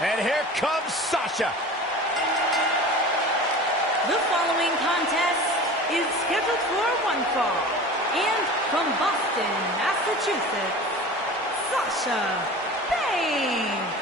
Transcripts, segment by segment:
And here comes Sasha. The following contest is scheduled for one fall. And from Boston, Massachusetts, Sasha Banks.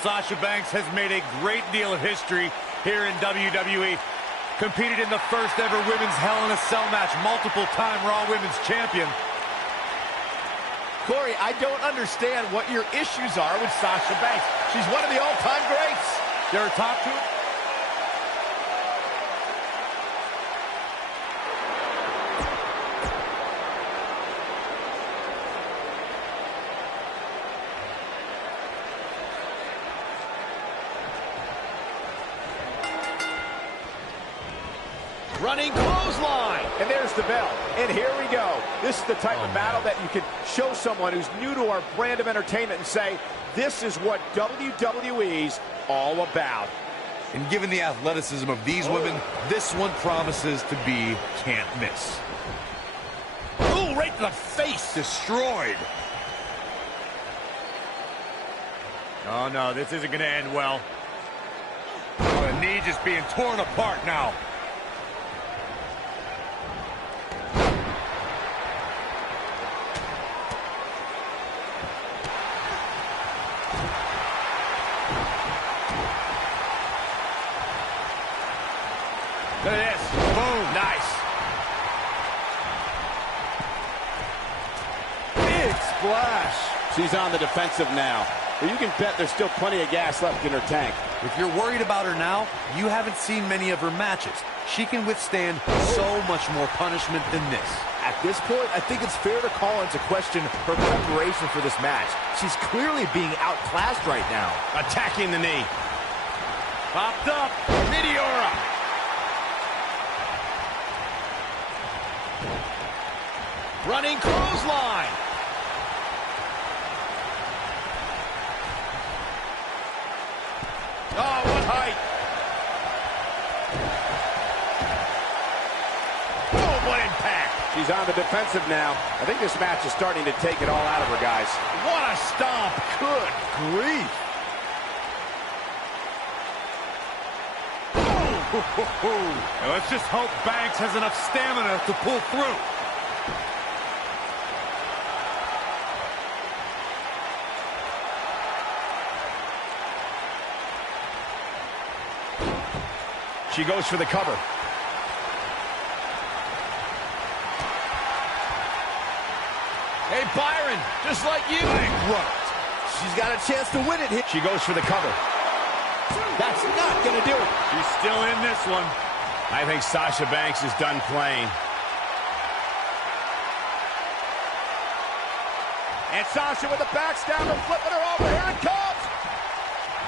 Sasha Banks has made a great deal of history here in WWE. Competed in the first ever women's Hell in a Cell match, multiple-time Raw Women's Champion. Corey, I don't understand what your issues are with Sasha Banks. She's one of the all-time greats. There are top two. Running clothesline. And there's the bell. And here we go. This is the type of battle that you can show someone who's new to our brand of entertainment and say, this is what WWE's all about. And given the athleticism of these women, this one promises to be can't miss. Ooh, right to the face. Destroyed. Oh, no, this isn't going to end well. Oh, the knee just being torn apart now. Look at this. Boom. Nice. Big splash. She's on the defensive now. But you can bet there's still plenty of gas left in her tank. If you're worried about her now, you haven't seen many of her matches. She can withstand so much more punishment than this. At this point, I think it's fair to call into question her preparation for this match. She's clearly being outclassed right now. Attacking the knee. Popped up. Meteora. Running clothesline. Oh, what height. Oh, what impact. She's on the defensive now. I think this match is starting to take it all out of her, guys. What a stomp. Good grief. Now let's just hope Banks has enough stamina to pull through. She goes for the cover. Hey, Byron, just like you. Bankrupt. She's got a chance to win it here. She goes for the cover. That's not going to do it. She's still in this one. I think Sasha Banks is done playing. And Sasha with the backstabber, flipping her over. Here it comes.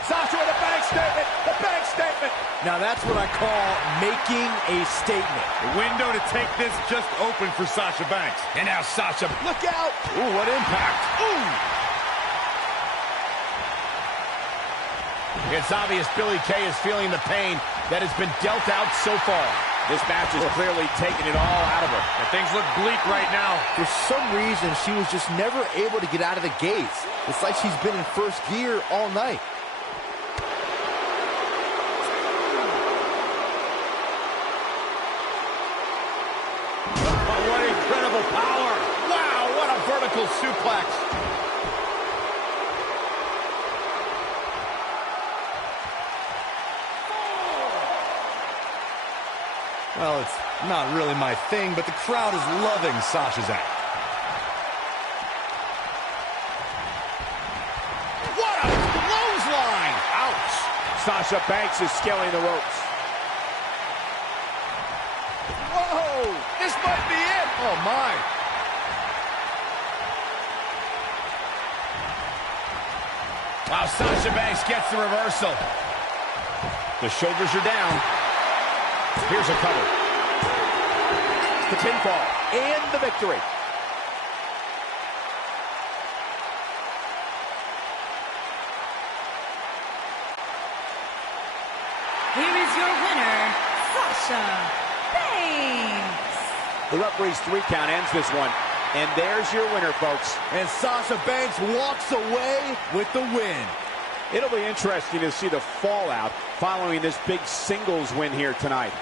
Sasha with a bank statement. The bank statement. Now that's what I call making a statement. The window to take this just opened for Sasha Banks. And now Sasha, look out. Ooh, what impact. Ooh. It's obvious Billie Kay is feeling the pain that has been dealt out so far. This match is clearly taking it all out of her. And things look bleak right now. For some reason, she was just never able to get out of the gates. It's like she's been in first gear all night. Oh, what incredible power. Wow, what a vertical suplex. Well, it's not really my thing, but the crowd is loving Sasha's act. What a clothesline! Ouch! Sasha Banks is scaling the ropes. Whoa! This might be it! Oh, my! Wow, Sasha Banks gets the reversal. The shoulders are down. Here's a cover. The pinfall and the victory. here is your winner, Sasha Banks. The referee's 3 count ends this one. And there's your winner, folks. And Sasha Banks walks away with the win. It'll be interesting to see the fallout following this big singles win here tonight.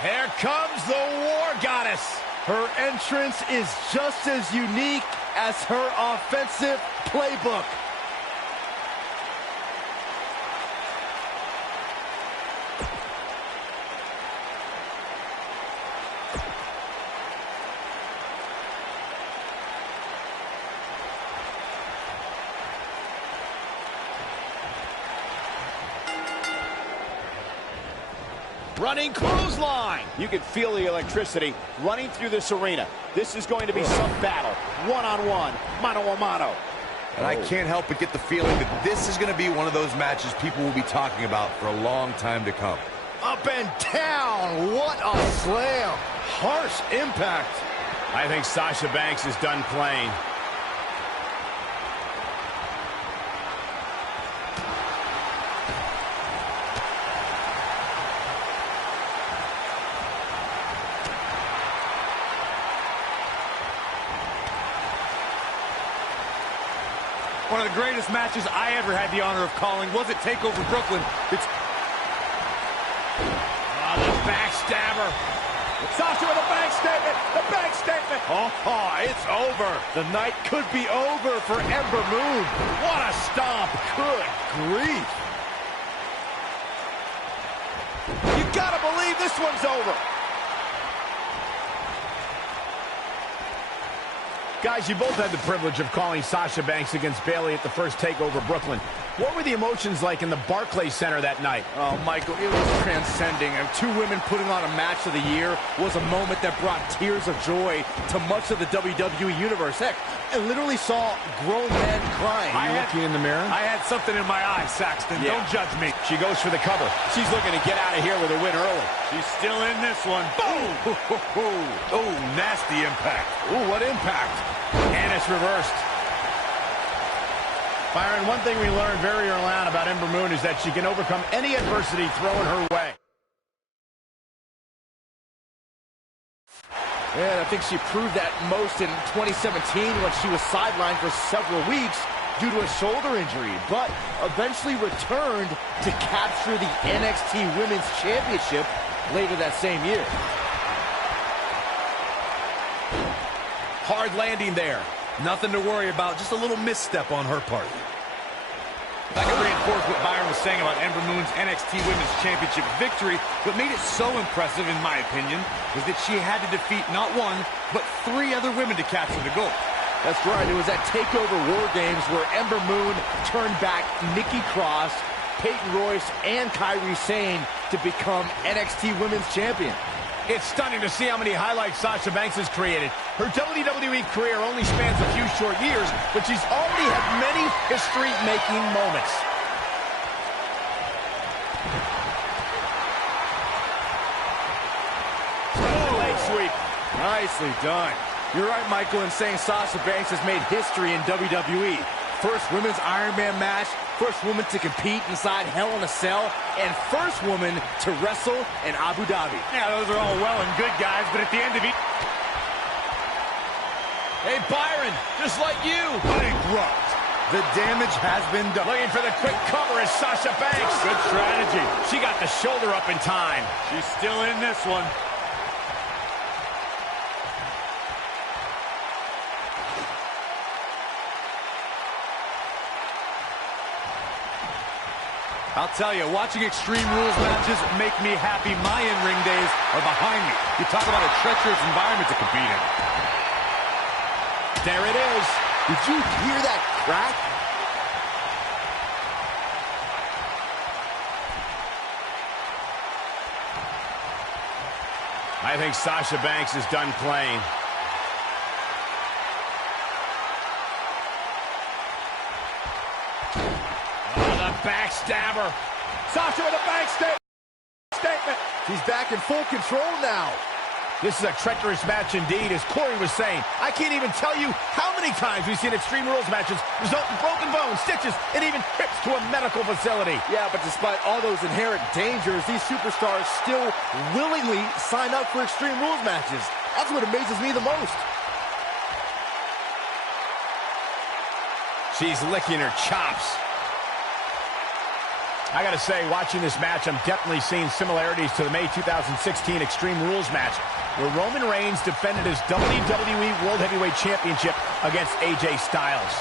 Here comes the War Goddess. Her entrance is just as unique as her offensive playbook. Running clothesline. You can feel the electricity running through this arena. This is going to be some battle. One-on-one, mano-a-mano. And I can't help but get the feeling that this is going to be one of those matches people will be talking about for a long time to come. Up and down. What a slam. Harsh impact. I think Sasha Banks is done playing. One of the greatest matches I ever had the honor of calling was at TakeOver Brooklyn. It's the backstabber. Sasha with a bank statement. The bank statement. Oh, it's over. The night could be over for Ember Moon. What a stomp. Good grief. You gotta believe this one's over. Guys, you both had the privilege of calling Sasha Banks against Bayley at the first TakeOver Brooklyn. What were the emotions like in the Barclays Center that night? Oh, Michael, it was transcending. And 2 women putting on a match of the year was a moment that brought tears of joy to much of the WWE Universe. Heck, I literally saw grown men crying. Looking in the mirror? I had something in my eye, Saxton. Yeah. Don't judge me. She goes for the cover. She's looking to get out of here with a win early. She's still in this one. Boom! Oh, nasty impact. Ooh, what impact. And it's reversed. Byron, one thing we learned very early on about Ember Moon is that she can overcome any adversity thrown her way. And I think she proved that most in 2017 when she was sidelined for several weeks due to a shoulder injury, but eventually returned to capture the NXT Women's Championship later that same year. Hard landing there. Nothing to worry about, just a little misstep on her part. If I can reinforce what Byron was saying about Ember Moon's NXT Women's Championship victory, what made it so impressive, in my opinion, was that she had to defeat not 1, but 3 other women to capture the gold. That's right. It was at TakeOver War Games where Ember Moon turned back Nikki Cross, Peyton Royce, and Kairi Sane to become NXT Women's Champion. It's stunning to see how many highlights Sasha Banks has created. Her WWE career only spans a few short years, but she's already had many history-making moments. Leg sweep. Nicely done. You're right, Michael, in saying Sasha Banks has made history in WWE. First women's Iron Man match, first woman to compete inside Hell in a Cell, and first woman to wrestle in Abu Dhabi. Yeah, those are all well and good, guys, but at the end of each... Hey, Byron, just like you. Bankrupt. The damage has been done. Looking for the quick cover is Sasha Banks. Good strategy. She got the shoulder up in time. She's still in this one. I'll tell you, watching Extreme Rules matches make me happy. My in-ring days are behind me. You talk about a treacherous environment to compete in. There it is. Did you hear that track. I think Sasha Banks is done playing. Oh, the backstabber. Sasha with a bank statement. She's back in full control now. This is a treacherous match indeed, as Corey was saying. I can't even tell you how many times we've seen Extreme Rules matches result in broken bones, stitches, and even trips to a medical facility. Yeah, but despite all those inherent dangers, these superstars still willingly sign up for Extreme Rules matches. That's what amazes me the most. She's licking her chops. I gotta say, watching this match, I'm definitely seeing similarities to the May 2016 Extreme Rules match, where Roman Reigns defended his WWE World Heavyweight Championship against AJ Styles.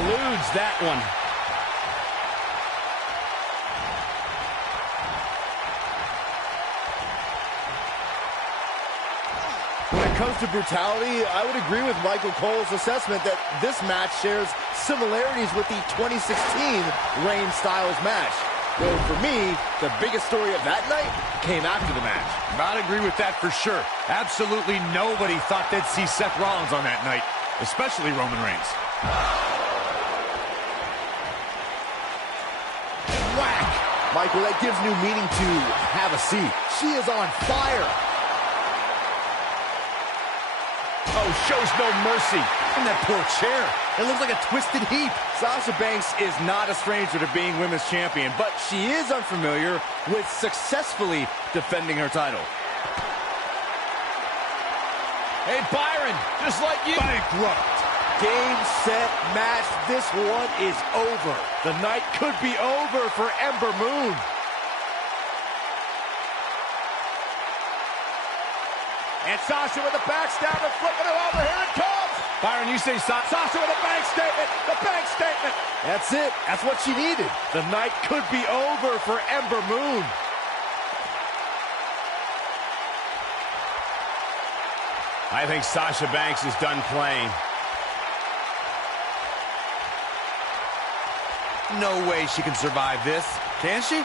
Eludes that one. When it comes to brutality, I would agree with Michael Cole's assessment that this match shares similarities with the 2016 Reigns Styles match. Though for me, the biggest story of that night came after the match. I'd agree with that for sure. Absolutely nobody thought they'd see Seth Rollins on that night, especially Roman Reigns. Whack! Michael, that gives new meaning to have a seat. She is on fire. Oh, shows no mercy. And that poor chair. It looks like a twisted heap. Sasha Banks is not a stranger to being women's champion, but she is unfamiliar with successfully defending her title. Hey, Byron, just like you. Bankrupt. Game, set, match. This one is over. The night could be over for Ember Moon. And Sasha with a backstabber, flipping it over. Here it comes. Byron, you say Sasha with a bank statement. The bank statement. That's it. That's what she needed. The night could be over for Ember Moon. I think Sasha Banks is done playing. No way she can survive this, can she?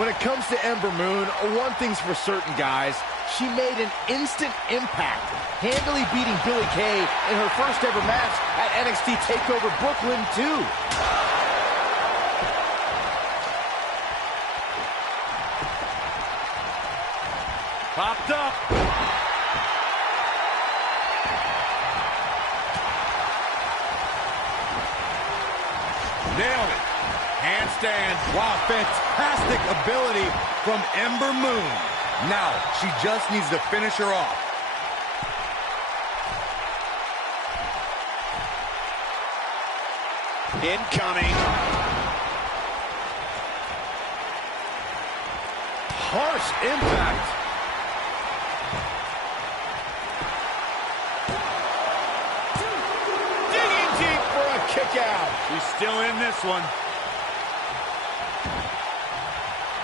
When it comes to Ember Moon, one thing's for certain, guys. She made an instant impact, handily beating Billie Kay in her first ever match at NXT TakeOver Brooklyn 2. Popped up. Nailed it. Handstand. Wow, fantastic ability from Ember Moon. Now, she just needs to finish her off. Incoming. Harsh impact. Digging deep for a kick out. She's still in this one.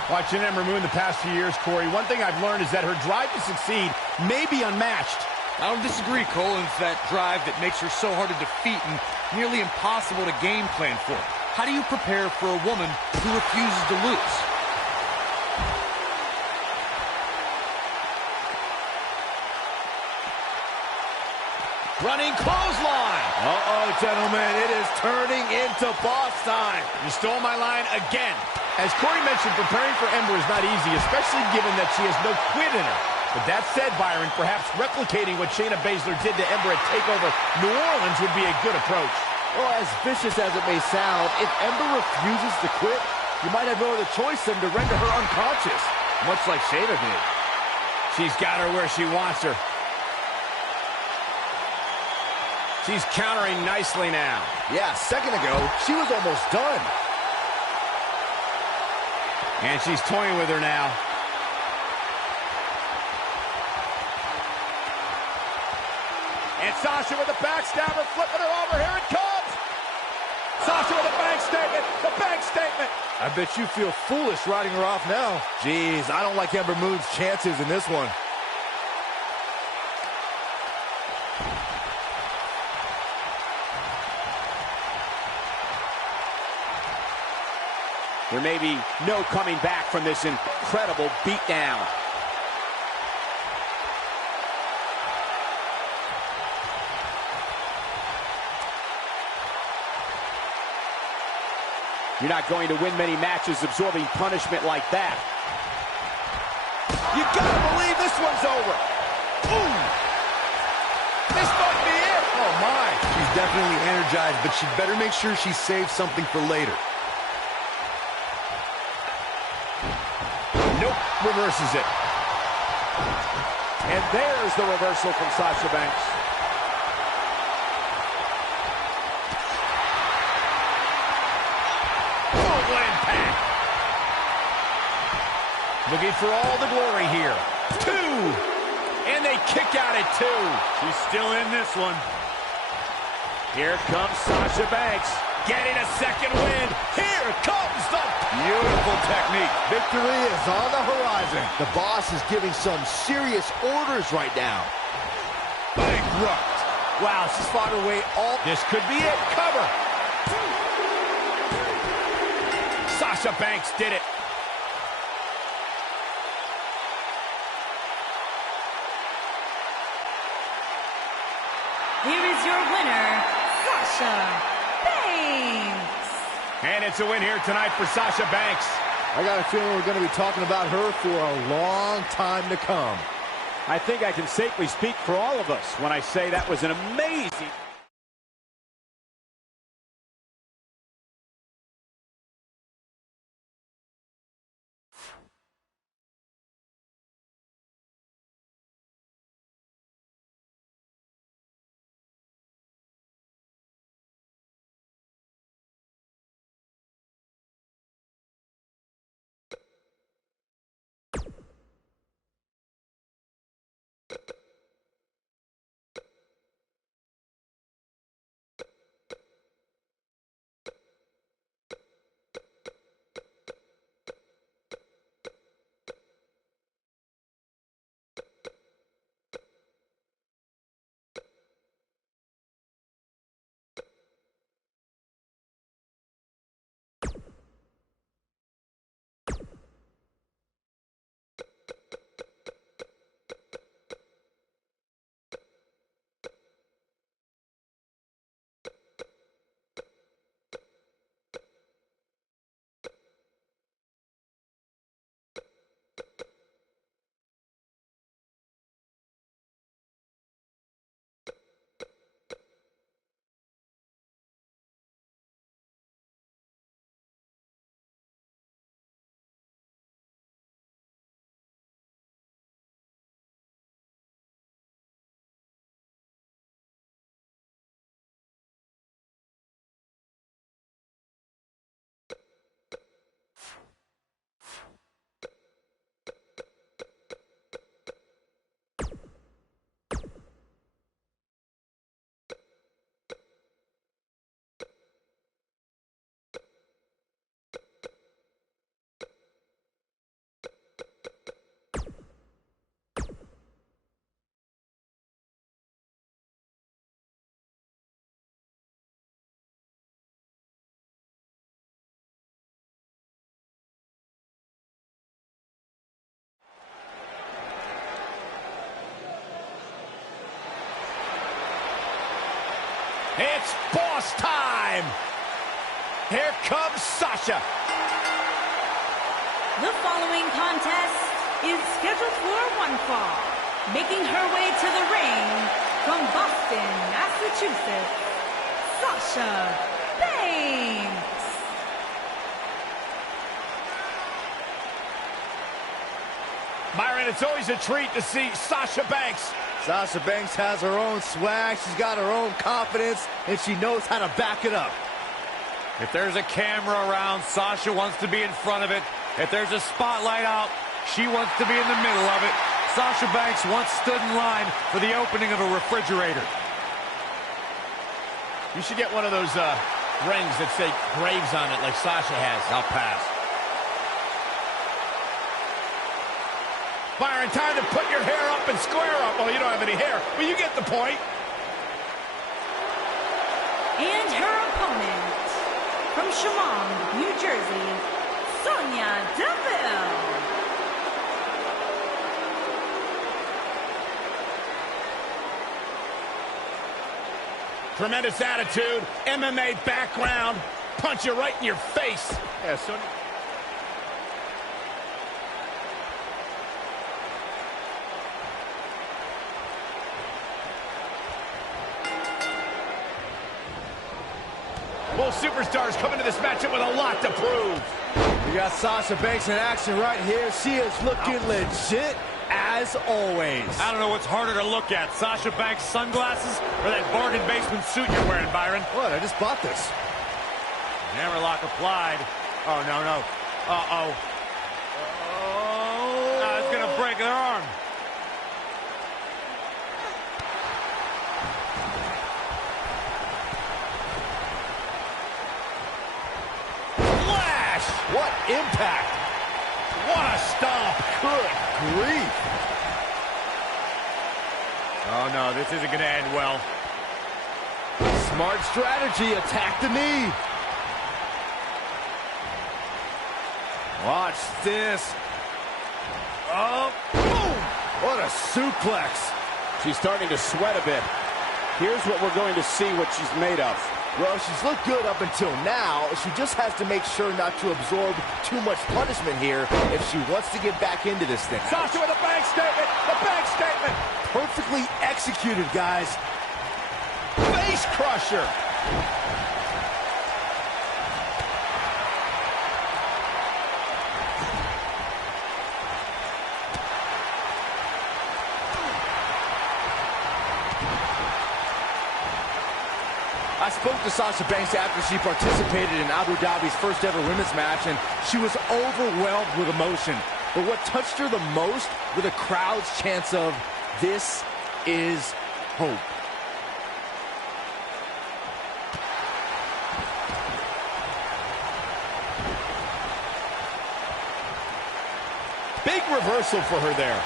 Watching Ember Moon the past few years, Corey, one thing I've learned is that her drive to succeed may be unmatched. I don't disagree, Cole. It's that drive that makes her so hard to defeat and nearly impossible to game plan for. How do you prepare for a woman who refuses to lose? Running clothesline. Uh-oh, gentlemen, it is turning into boss time. You stole my line again. As Corey mentioned, preparing for Ember is not easy, especially given that she has no quit in her. But that said, Byron, perhaps replicating what Shayna Baszler did to Ember at TakeOver New Orleans would be a good approach. Well, as vicious as it may sound, if Ember refuses to quit, you might have no other choice than to render her unconscious, much like Shayna did. She's got her where she wants her. She's countering nicely now. Yeah, a second ago, she was almost done. And she's toying with her now. And Sasha with a backstabber, flipping her over. Here it comes. Sasha with a bank statement. The bank statement. I bet you feel foolish riding her off now. Jeez, I don't like Ember Moon's chances in this one. There may be no coming back from this incredible beatdown. You're not going to win many matches absorbing punishment like that. You gotta believe this one's over. Ooh! This might be it. Oh, my. She's definitely energized, but she'd better make sure she saves something for later. Nope, reverses it. And there's the reversal from Sasha Banks. Full impact. Looking for all the glory here. 2. And they kick out at 2. She's still in this one. Here comes Sasha Banks. Getting a second win. Here comes the Beautiful technique. Victory is on the horizon. The boss is giving some serious orders right now. Bankrupt. Wow, she's fought her way all... This could be it. Cover. Sasha Banks did it. Here is your winner, Sasha Banks. And it's a win here tonight for Sasha Banks. I got a feeling we're going to be talking about her for a long time to come. I think I can safely speak for all of us when I say that was an amazing... It's boss time! Here comes Sasha. The following contest is scheduled for one fall. Making her way to the ring from Boston, Massachusetts, Sasha Banks. Byron, it's always a treat to see Sasha Banks Sasha Banks has her own swag, she's got her own confidence, and she knows how to back it up. If there's a camera around, Sasha wants to be in front of it. If there's a spotlight out, she wants to be in the middle of it. Sasha Banks once stood in line for the opening of a refrigerator. You should get one of those rings that say Graves on it like Sasha has. I'll pass. Byron, time to put your hair up and square up. Well, you don't have any hair, but you get the point. And her opponent, from Chemung, New Jersey, Sonya Deville. Tremendous attitude, MMA background, punch you right in your face. Yeah, Sonya. Both superstars coming to this matchup with a lot to prove. We got Sasha Banks in action right here. She is looking legit as always. I don't know what's harder to look at, Sasha Banks' sunglasses or that bargain basement suit you're wearing, Byron. What? I just bought this. Hammerlock applied. Oh, no, no. Uh-oh. Oh. It's going to break her arm. Flash! What impact! What a stomp! Good grief! Oh, no, this isn't going to end well. Smart strategy, attack the knee. Watch this. Oh, boom! What a suplex. She's starting to sweat a bit. Here's what we're going to see what she's made of. Well, she's looked good up until now. She just has to make sure not to absorb too much punishment here if she wants to get back into this thing. Sasha with a bank statement! The bank statement! Perfectly executed, guys. Face crusher! I spoke to Sasha Banks after she participated in Abu Dhabi's first ever women's match, and she was overwhelmed with emotion. But what touched her the most were the crowd's chants of, "This is hope." Big reversal for her there.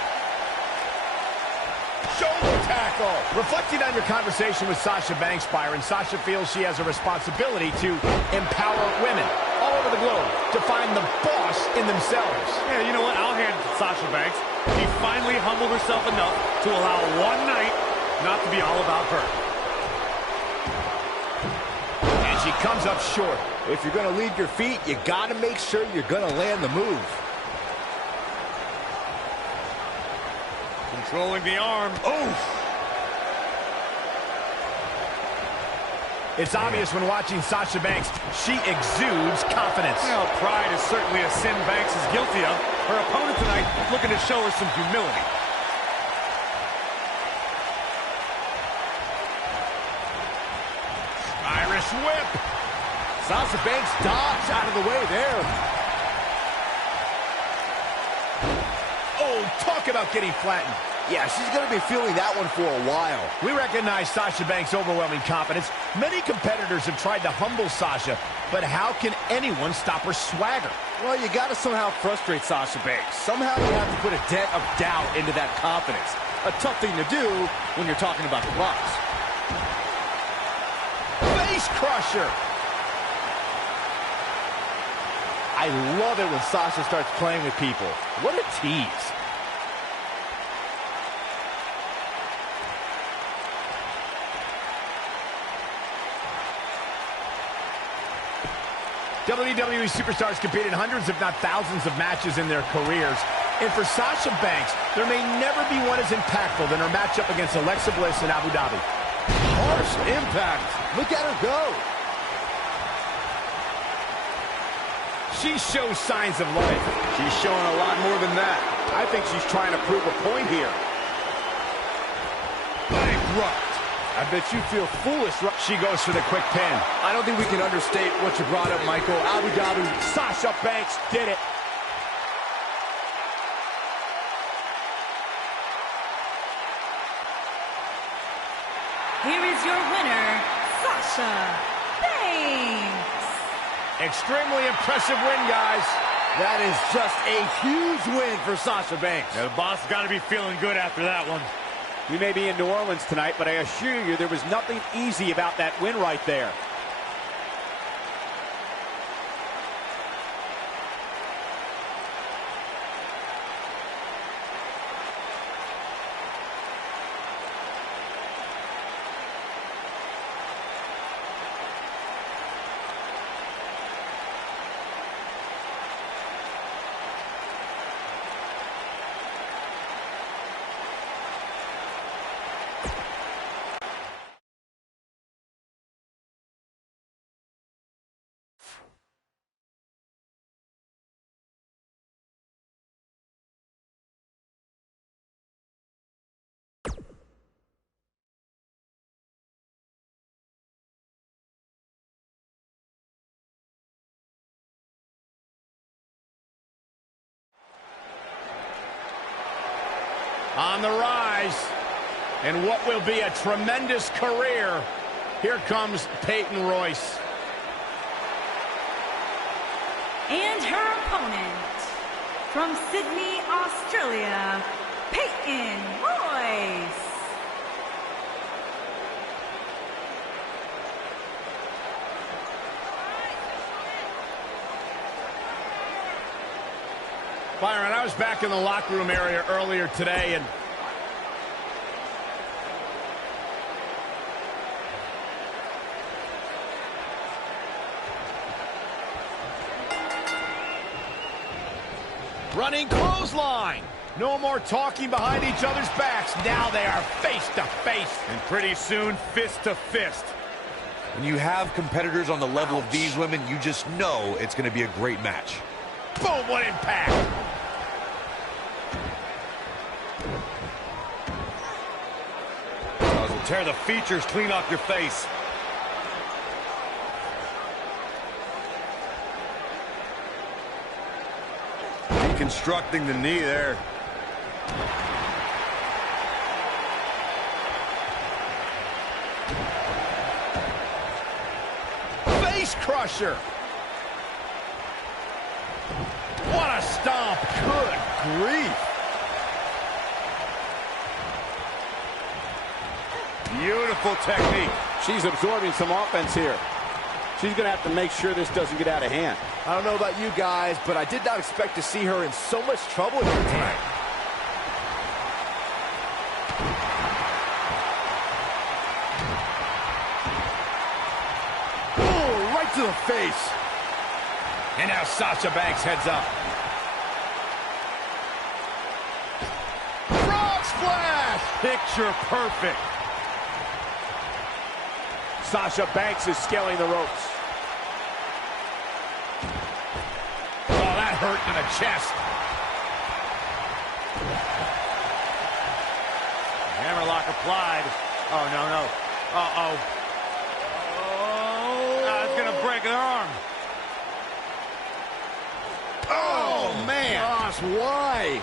Shoulder tackle. Reflecting on your conversation with Sasha Banks, Byron, Sasha feels she has a responsibility to empower women all over the globe to find the boss in themselves. Yeah, you know what? I'll hand it to Sasha Banks. She finally humbled herself enough to allow one night not to be all about her. And she comes up short. If you're going to leave your feet, you got to make sure you're going to land the move. Controlling the arm. Oh! It's obvious when watching Sasha Banks, she exudes confidence. Well, pride is certainly a sin Banks is guilty of. Her opponent tonight looking to show her some humility. Irish whip. Sasha Banks dodged out of the way there. Oh, talk about getting flattened. Yeah, she's going to be feeling that one for a while. We recognize Sasha Banks' overwhelming confidence. Many competitors have tried to humble Sasha, but how can anyone stop her swagger? Well, you got to somehow frustrate Sasha Banks. Somehow you have to put a dent of doubt into that confidence. A tough thing to do when you're talking about the boss. Face crusher. I love it when Sasha starts playing with people. What a tease. WWE superstars compete in hundreds, if not thousands, of matches in their careers. And for Sasha Banks, there may never be one as impactful than her matchup against Alexa Bliss in Abu Dhabi. Harsh impact. Look at her go. She shows signs of life. She's showing a lot more than that. I think she's trying to prove a point here. Bankrupt. I bet you feel foolish. She goes for the quick pin. I don't think we can understate what you brought up, Michael. Abu Dhabi. Sasha Banks did it. Here is your winner, Sasha Banks. Extremely impressive win, guys. That is just a huge win for Sasha Banks. Yeah, the boss got to be feeling good after that one. We may be in New Orleans tonight, but I assure you there was nothing easy about that win right there. On the rise, and what will be a tremendous career, here comes Peyton Royce. And her opponent, from Sydney, Australia, Peyton Royce. Byron, I was back in the locker room area earlier today, and running clothesline. No more talking behind each other's backs. Now they are face to face. And pretty soon, fist to fist. When you have competitors on the level of these women, you just know it's going to be a great match. Boom, what impact. Will tear the features clean off your face. Deconstructing the knee there. Face crusher. What a stomp. Good grief. Beautiful technique. She's absorbing some offense here. She's going to have to make sure this doesn't get out of hand. I don't know about you guys, but I did not expect to see her in so much trouble here tonight. Oh, right to the face. And now Sasha Banks heads up. Frog splash! Picture perfect. Sasha Banks is scaling the ropes. Oh, that hurt in the chest. Hammerlock applied. Oh, no, no. Uh-oh. Oh, it's going to break her arm. Oh, man. Gosh, why?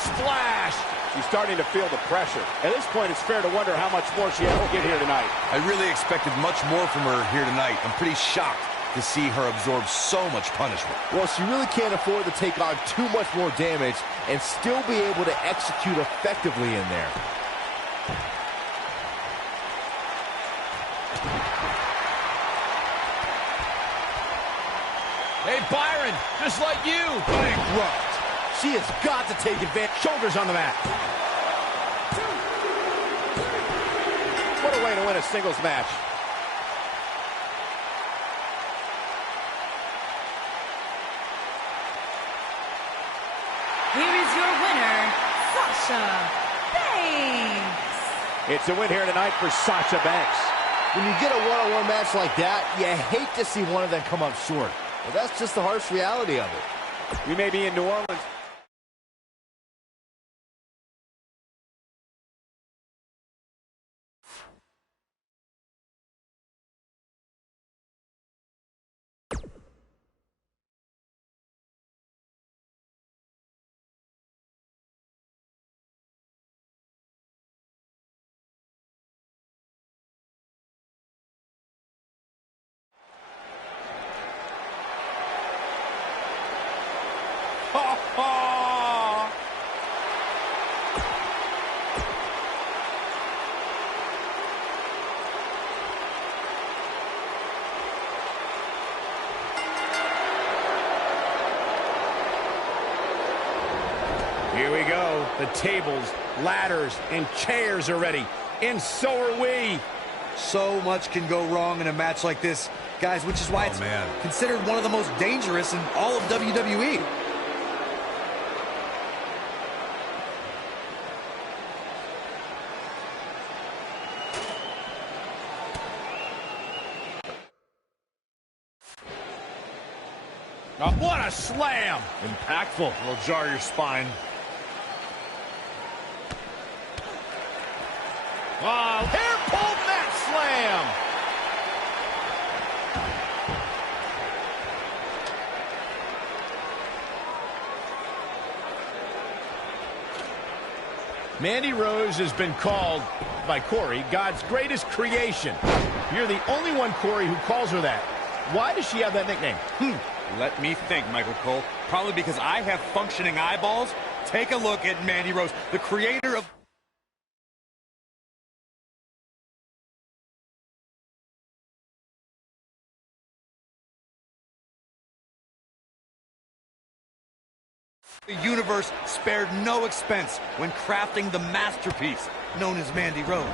Splash! She's starting to feel the pressure. At this point, it's fair to wonder how much more she has to get here tonight. I really expected much more from her here tonight. I'm pretty shocked to see her absorb so much punishment. Well, she really can't afford to take on too much more damage and still be able to execute effectively in there. Hey, Byron, just like you. Bankrupt. She has got to take advantage. Shoulders on the mat. What a way to win a singles match. Here is your winner, Sasha Banks. It's a win here tonight for Sasha Banks. When you get a one-on-one match like that, you hate to see one of them come up short. But that's just the harsh reality of it. We may be in New Orleans. Here we go. The tables, ladders, and chairs are ready. And so are we. So much can go wrong in a match like this, guys, which is why it's considered one of the most dangerous in all of WWE. Oh, what a slam! Impactful. Will jar your spine. Oh, hair pulled mat slam! Mandy Rose has been called by Corey God's greatest creation. You're the only one, Corey, who calls her that. Why does she have that nickname? Let me think, Michael Cole. Probably because I have functioning eyeballs. Take a look at Mandy Rose, the creator of the universe spared no expense when crafting the masterpiece known as Mandy Rose.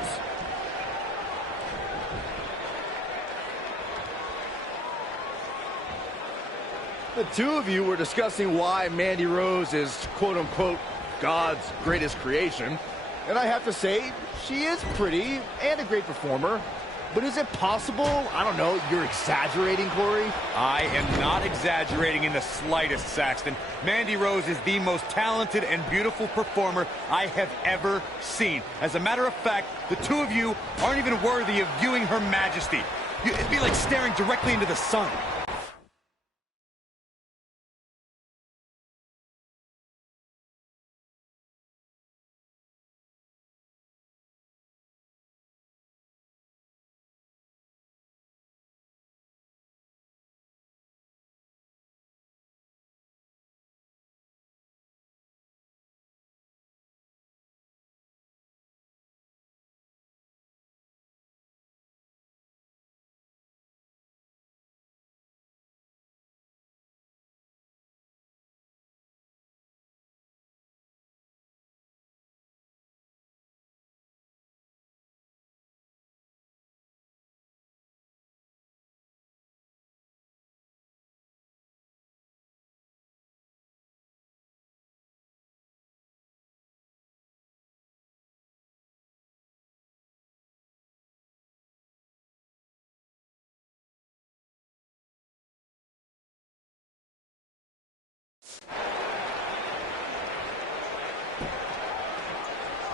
The two of you were discussing why Mandy Rose is, quote-unquote, God's greatest creation. And I have to say, she is pretty and a great performer. But is it possible, I don't know, you're exaggerating, Corey? I am not exaggerating in the slightest, Saxton. Mandy Rose is the most talented and beautiful performer I have ever seen. As a matter of fact, the two of you aren't even worthy of viewing her majesty. It'd be like staring directly into the sun.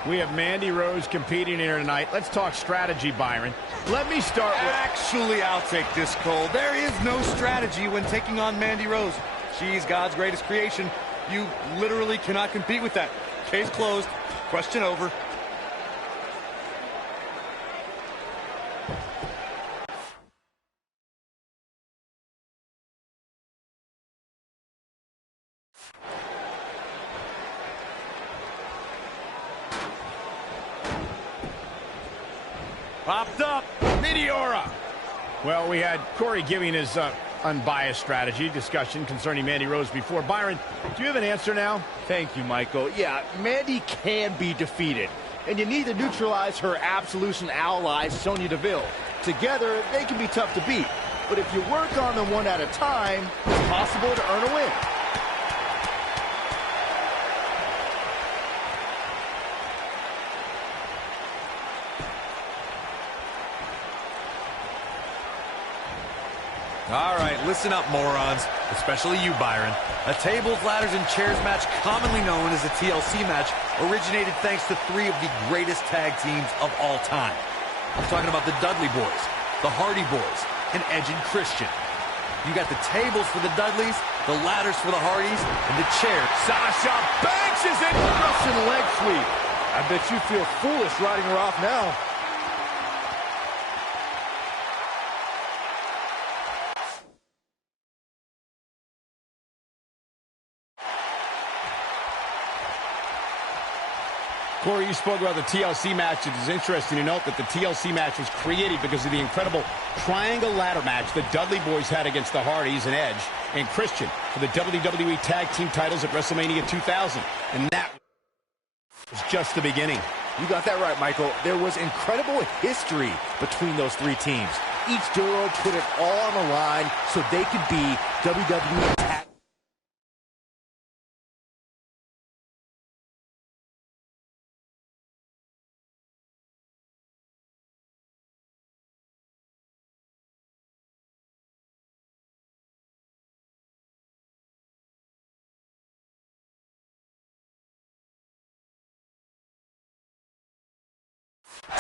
We have Mandy Rose competing here tonight. Let's talk strategy, Byron. Let me start with... Actually, I'll take this, Cole. There is no strategy when taking on Mandy Rose. She's God's greatest creation. You literally cannot compete with that. Case closed. Question over. Popped up. Meteora. Well, we had Corey giving his unbiased strategy discussion concerning Mandy Rose before. Byron, do you have an answer now? Thank you, Michael. Yeah, Mandy can be defeated. And you need to neutralize her Absolution ally, Sonya Deville. Together, they can be tough to beat. But if you work on them one at a time, it's possible to earn a win. All right, listen up, morons, especially you, Byron. A tables, ladders, and chairs match, commonly known as a TLC match, originated thanks to three of the greatest tag teams of all time. I'm talking about the Dudley Boys, the Hardy Boys, and Edge and Christian. You got the tables for the Dudleys, the ladders for the Hardys, and the chairs. Sasha Banks is in Russian leg sweep. I bet you feel foolish riding her off now. Corey, you spoke about the TLC match. It is interesting to note that the TLC match was created because of the incredible triangle ladder match the Dudley Boys had against the Hardys and Edge and Christian for the WWE Tag Team titles at WrestleMania 2000. And that was just the beginning. You got that right, Michael. There was incredible history between those three teams. Each duo put it all on the line so they could be WWE Tag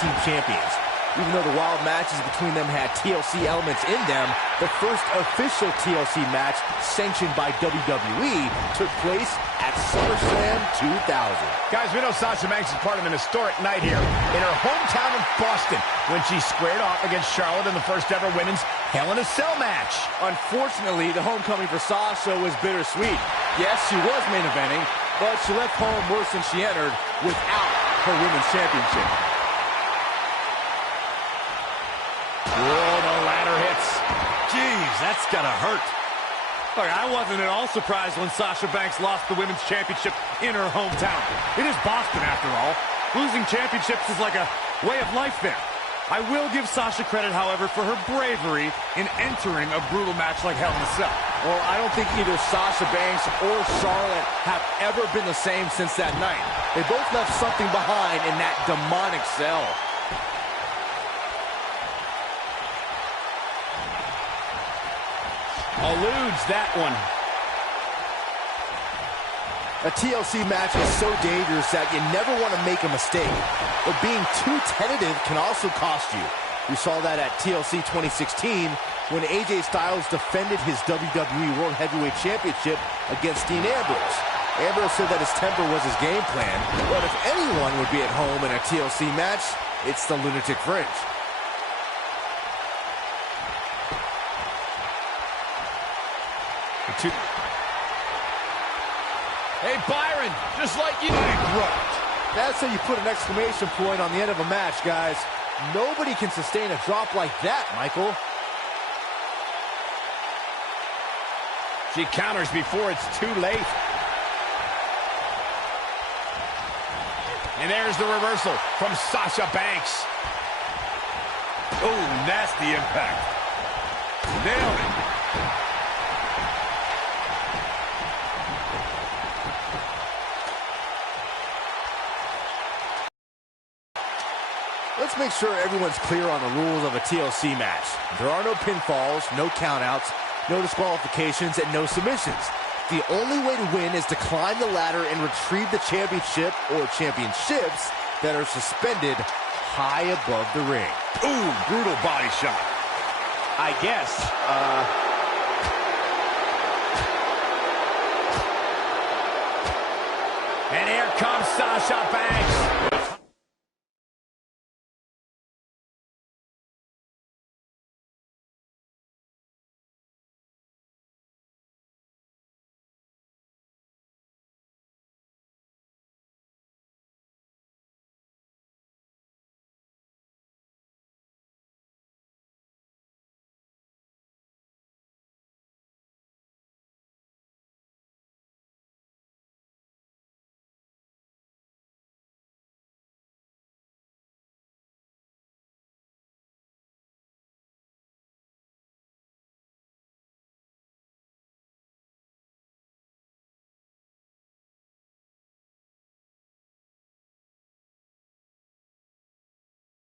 Team champions. Even though the wild matches between them had TLC elements in them, the first official TLC match sanctioned by WWE took place at SummerSlam 2000. Guys, we know Sasha Banks is part of an historic night here in her hometown of Boston when she squared off against Charlotte in the first ever women's Hell in a Cell match. Unfortunately, the homecoming for Sasha was bittersweet. Yes, she was main eventing, but she left home worse than she entered without her women's championship. Whoa, the ladder hits. Jeez, that's gotta hurt. Look, I wasn't at all surprised when Sasha Banks lost the women's championship in her hometown. It is Boston, after all. Losing championships is like a way of life there. I will give Sasha credit, however, for her bravery in entering a brutal match like Hell in a Cell. Well, I don't think either Sasha Banks or Charlotte have ever been the same since that night. They both left something behind in that demonic cell. Eludes that one. A TLC match is so dangerous that you never want to make a mistake. But being too tentative can also cost you. We saw that at TLC 2016 when AJ Styles defended his WWE World Heavyweight Championship against Dean Ambrose. Ambrose said that his temper was his game plan, but if anyone would be at home in a TLC match, it's the Lunatic Fringe. Hey, Byron, just like you. That's how you put an exclamation point on the end of a match, guys. Nobody can sustain a drop like that, Michael. She counters before it's too late. And there's the reversal from Sasha Banks. Oh, nasty impact. Nailed it. Let's make sure everyone's clear on the rules of a TLC match. There are no pinfalls, no countouts, no disqualifications, and no submissions. The only way to win is to climb the ladder and retrieve the championship or championships that are suspended high above the ring. Ooh, brutal body shot. I guess. And here comes Sasha Banks.